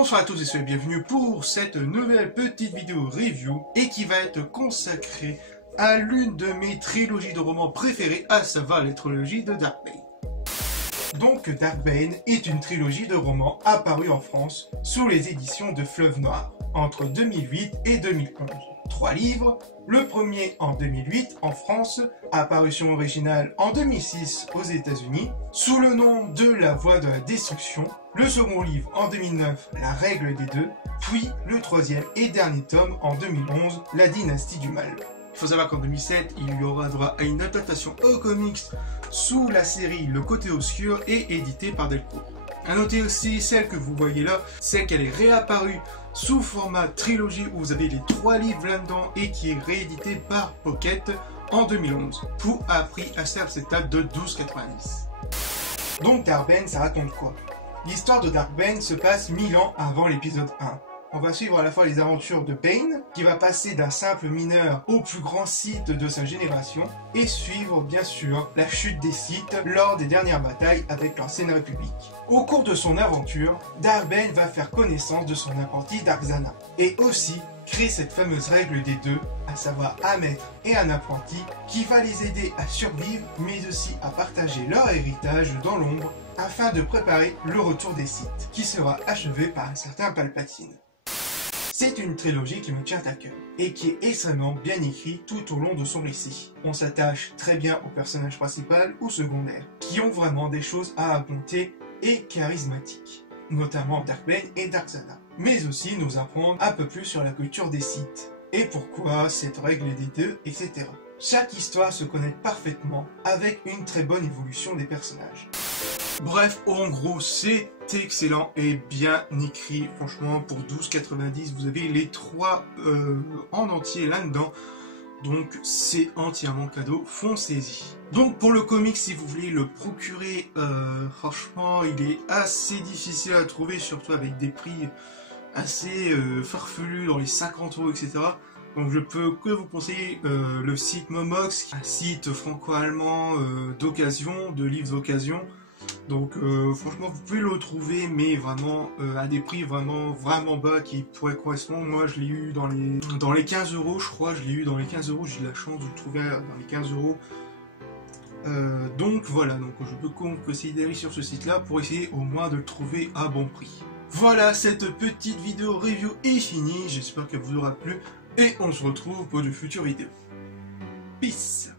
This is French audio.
Bonsoir à tous et soyez bienvenus pour cette nouvelle petite vidéo review et qui va être consacrée à l'une de mes trilogies de romans préférées, à savoir la trilogie de Darkbane. Donc Darkbane est une trilogie de romans apparue en France sous les éditions de Fleuve Noir entre 2008 et 2011. 3 livres, le premier en 2008 en France, apparition originale en 2006 aux États-Unis, sous le nom de La Voie de la Destruction, le second livre en 2009, La Règle des Deux, puis le troisième et dernier tome en 2011, La Dynastie du Mal. Il faut savoir qu'en 2007, il y aura droit à une adaptation au comics sous la série Le Côté Obscur et édité par Delcourt. A noter aussi celle que vous voyez là, c'est qu'elle est réapparue sous format trilogie où vous avez les 3 livres là-dedans et qui est réédité par Pocket en 2011 pour un prix assez acceptable de 12,90. Donc Darkbane, ça raconte quoi? L'histoire de Darkbane se passe 1000 ans avant l'épisode 1. On va suivre à la fois les aventures de Bane, qui va passer d'un simple mineur au plus grand Sith de sa génération, et suivre bien sûr la chute des Sith lors des dernières batailles avec l'ancienne République. Au cours de son aventure, Darkbane va faire connaissance de son apprenti Darkzana, et aussi créer cette fameuse règle des deux, à savoir un maître et un apprenti, qui va les aider à survivre, mais aussi à partager leur héritage dans l'ombre, afin de préparer le retour des Sith, qui sera achevé par un certain Palpatine. C'est une trilogie qui me tient à cœur et qui est extrêmement bien écrite tout au long de son récit. On s'attache très bien aux personnages principaux ou secondaires, qui ont vraiment des choses à raconter et charismatiques, notamment Darkbane et Darkzana, mais aussi nous apprendre un peu plus sur la culture des Sith, et pourquoi cette règle des deux, etc. Chaque histoire se connecte parfaitement avec une très bonne évolution des personnages. Bref, en gros, c'est excellent et bien écrit. Franchement, pour 12,90, vous avez les 3 en entier là-dedans. Donc, c'est entièrement cadeau. Foncez-y. Donc, pour le comic, si vous voulez le procurer, franchement, il est assez difficile à trouver, surtout avec des prix assez farfelus, dans les 50 €, etc. Donc, je peux que vous conseiller le site Momox, un site franco-allemand d'occasion, de livres d'occasion. Donc franchement vous pouvez le trouver, mais vraiment à des prix vraiment bas qui pourraient correspondre. Moi je l'ai eu dans les 15 €, je crois, je l'ai eu dans les 15 €, j'ai eu la chance de le trouver dans les 15 €. Donc voilà, donc je peux considérer sur ce site là pour essayer au moins de le trouver à bon prix. Voilà, cette petite vidéo review est finie, j'espère qu'elle vous aura plu et on se retrouve pour de futures vidéos. Peace.